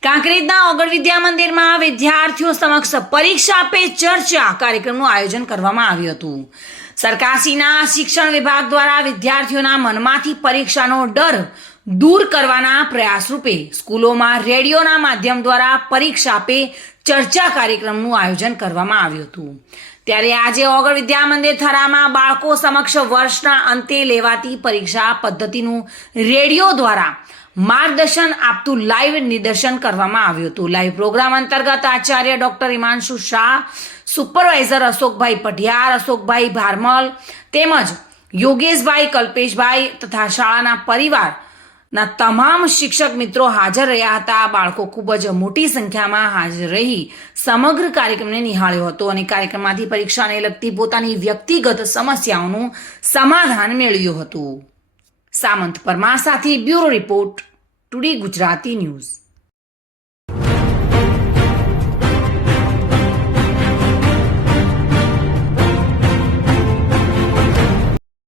કાંકરેજના ઓગળ વિદ્યા મંદિરમાં વિદ્યાર્થીઓ સમક્ષ પરીક્ષા પે ચર્ચા કાર્યક્રમનું આયોજન કરવામાં આવ્યું હતું. સરકારશ્રીના શિક્ષણ વિભાગ દ્વારા વિદ્યાર્થીઓના મનમાંથી પરીક્ષાનો ડર દૂર કરવાના પ્રયાસ રૂપે સ્કૂલોમાં રેડિયોના માધ્યમ દ્વારા પરીક્ષા પે ચર્ચા કાર્યક્રમનું આયોજન કરવામાં આવ્યું હતું. ત્યારે આજે ઓગળ વિદ્યા મંદિર થરામાં બાળકો સમક્ષ વર્ષના અંતે લેવાતી પરીક્ષા પદ્ધતિનું રેડિયો દ્વારા માર્ગદર્શન આપતું લાઈવ નિદર્શન કરવામાં આવ્યું હતું. લાઈવ પ્રોગ્રામ અંતર્ગત આચાર્ય ડોક્ટર હિમાંશુ શાહ, સુપરવાઇઝર અશોકભાઈ પઢિયાર, અશોકભાઈ ભારમલ તેમજ યોગેશભાઈ, કલ્પેશભાઈ તથા શાળાના પરિવારના તમામ શિક્ષક મિત્રો હાજર રહ્યા હતા. બાળકો ખૂબ જ મોટી સંખ્યામાં હાજર રહી સમગ્ર કાર્યક્રમને નિહાળ્યો હતો અને કાર્યક્રમમાંથી પરીક્ષાને લગતી પોતાની વ્યક્તિગત સમસ્યાઓનું સમાધાન મેળવ્યું હતું. સામંત પરમાર સાથે bureau report, today Gujarati news.